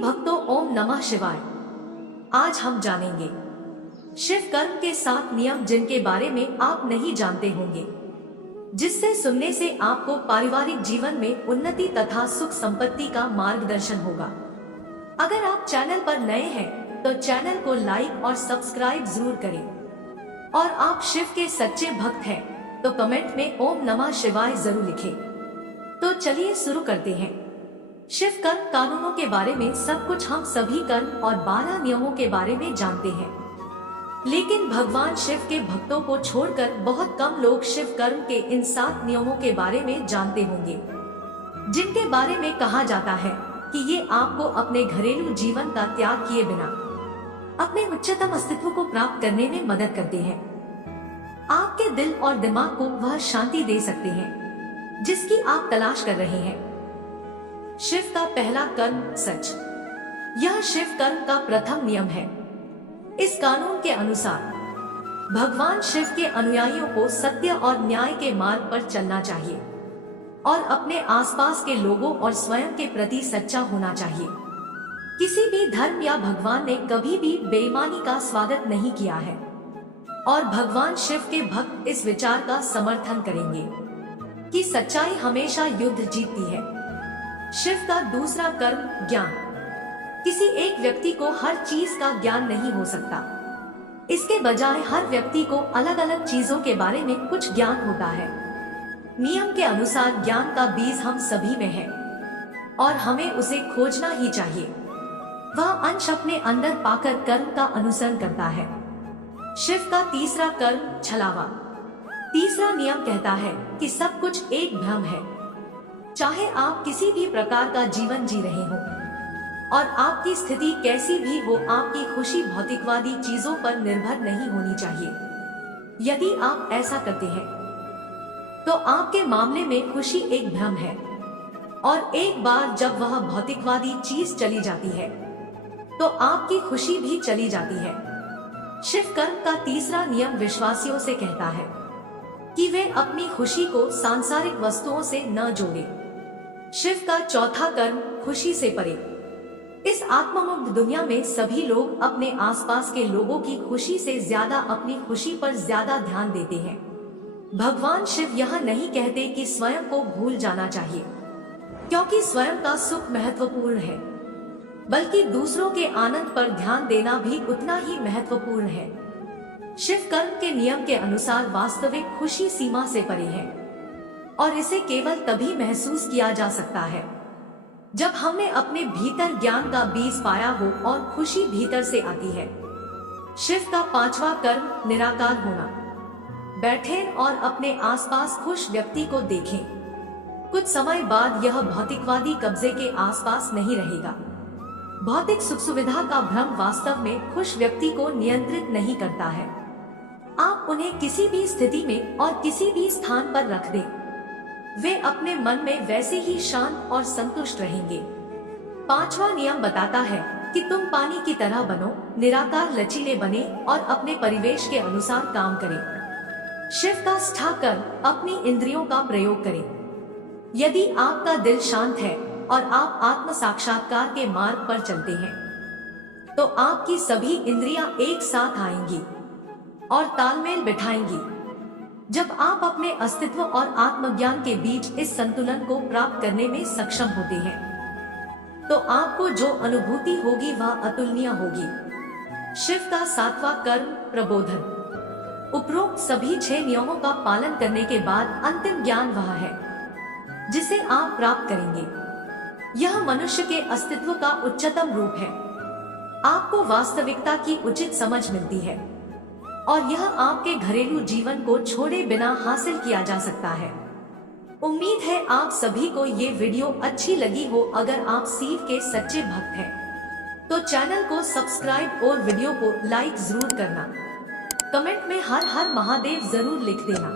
भक्तों, ओम नमः शिवाय। आज हम जानेंगे शिव कर्म के 7 नियम जिनके बारे में आप नहीं जानते होंगे, जिससे सुनने से आपको पारिवारिक जीवन में उन्नति तथा सुख संपत्ति का मार्गदर्शन होगा। अगर आप चैनल पर नए हैं तो चैनल को लाइक और सब्सक्राइब जरूर करें, और आप शिव के सच्चे भक्त हैं तो कमेंट में ओम नमः शिवाय जरूर लिखें। तो चलिए शुरू करते हैं। शिव कर्म कानूनों के बारे में सब कुछ हम सभी कर्म और 12 नियमों के बारे में जानते हैं, लेकिन भगवान शिव के भक्तों को छोड़कर बहुत कम लोग शिव कर्म के इन 7 नियमों के बारे में जानते होंगे, जिनके बारे में कहा जाता है कि ये आपको अपने घरेलू जीवन का त्याग किए बिना अपने उच्चतम अस्तित्व को प्राप्त करने में मदद करते हैं। आपके दिल और दिमाग को वह शांति दे सकते हैं जिसकी आप तलाश कर रहे हैं। शिव का पहला कर्म सच। यह शिव कर्म का प्रथम नियम है। इस कानून के अनुसार भगवान शिव के अनुयायियों को सत्य और न्याय के मार्ग पर चलना चाहिए और अपने आसपास के लोगों और स्वयं के प्रति सच्चा होना चाहिए। किसी भी धर्म या भगवान ने कभी भी बेईमानी का स्वागत नहीं किया है, और भगवान शिव के भक्त इस विचार का समर्थन करेंगे कि सच्चाई हमेशा युद्ध जीतती है। शिव का दूसरा कर्म ज्ञान। किसी एक व्यक्ति को हर चीज का ज्ञान नहीं हो सकता। इसके बजाय हर व्यक्ति को अलग अलग चीजों के बारे में कुछ ज्ञान होता है। नियम के अनुसार ज्ञान का बीज हम सभी में है और हमें उसे खोजना ही चाहिए। वह अंश अपने अंदर पाकर कर्म का अनुसरण करता है। शिव का तीसरा कर्म छलावा। तीसरा नियम कहता है कि सब कुछ एक भ्रम है। चाहे आप किसी भी प्रकार का जीवन जी रहे हो और आपकी स्थिति कैसी भी हो, आपकी खुशी भौतिकवादी चीजों पर निर्भर नहीं होनी चाहिए। यदि आप ऐसा करते हैं तो आपके मामले में खुशी एक भ्रम है, और एक बार जब वह भौतिकवादी चीज चली जाती है तो आपकी खुशी भी चली जाती है। शिव कर्म का तीसरा नियम विश्वासियों से कहता है कि वे अपनी खुशी को सांसारिक वस्तुओं से न जोड़ें। शिव का चौथा कर्म खुशी से परे। इस आत्ममुग्ध दुनिया में सभी लोग अपने आसपास के लोगों की खुशी से ज्यादा अपनी खुशी पर ज्यादा ध्यान देते हैं। भगवान शिव यह नहीं कहते कि स्वयं को भूल जाना चाहिए, क्योंकि स्वयं का सुख महत्वपूर्ण है, बल्कि दूसरों के आनंद पर ध्यान देना भी उतना ही महत्वपूर्ण है। शिव कर्म के नियम के अनुसार वास्तविक खुशी सीमा से परे है, और इसे केवल तभी महसूस किया जा सकता है जब हमने अपने भीतर ज्ञान का बीज पाया हो और खुशी भीतर से आती है। शिव का पांचवा कर्म निराकार होना। बैठें और अपने आसपास खुश व्यक्ति को देखें। कुछ समय बाद यह भौतिकवादी कब्जे के आसपास नहीं रहेगा। भौतिक सुख सुविधा का भ्रम वास्तव में खुश व्यक्ति को नियंत्रित नहीं करता है। आप उन्हें किसी भी स्थिति में और किसी भी स्थान पर रख दें, वे अपने मन में वैसे ही शांत और संतुष्ट रहेंगे। पांचवा नियम बताता है कि तुम पानी की तरह बनो, निराकार लचीले बने और अपने परिवेश के अनुसार काम करें। शिव का छठा कर्म अपनी इंद्रियों का प्रयोग करें। यदि आपका दिल शांत है और आप आत्म साक्षात्कार के मार्ग पर चलते हैं तो आपकी सभी इंद्रियां एक साथ आएंगी और तालमेल बिठाएंगी। जब आप अपने अस्तित्व और आत्मज्ञान के बीच इस संतुलन को प्राप्त करने में सक्षम होते हैं तो आपको जो अनुभूति होगी वह अतुलनीय होगी। शिव का सातवां कर्म प्रबोधन। उपरोक्त सभी 6 नियमों का पालन करने के बाद अंतिम ज्ञान वह है जिसे आप प्राप्त करेंगे। यह मनुष्य के अस्तित्व का उच्चतम रूप है। आपको वास्तविकता की उचित समझ मिलती है, और यह आपके घरेलू जीवन को छोड़े बिना हासिल किया जा सकता है। उम्मीद है आप सभी को ये वीडियो अच्छी लगी हो। अगर आप शिव के सच्चे भक्त हैं तो चैनल को सब्सक्राइब और वीडियो को लाइक जरूर करना। कमेंट में हर हर महादेव जरूर लिख देना।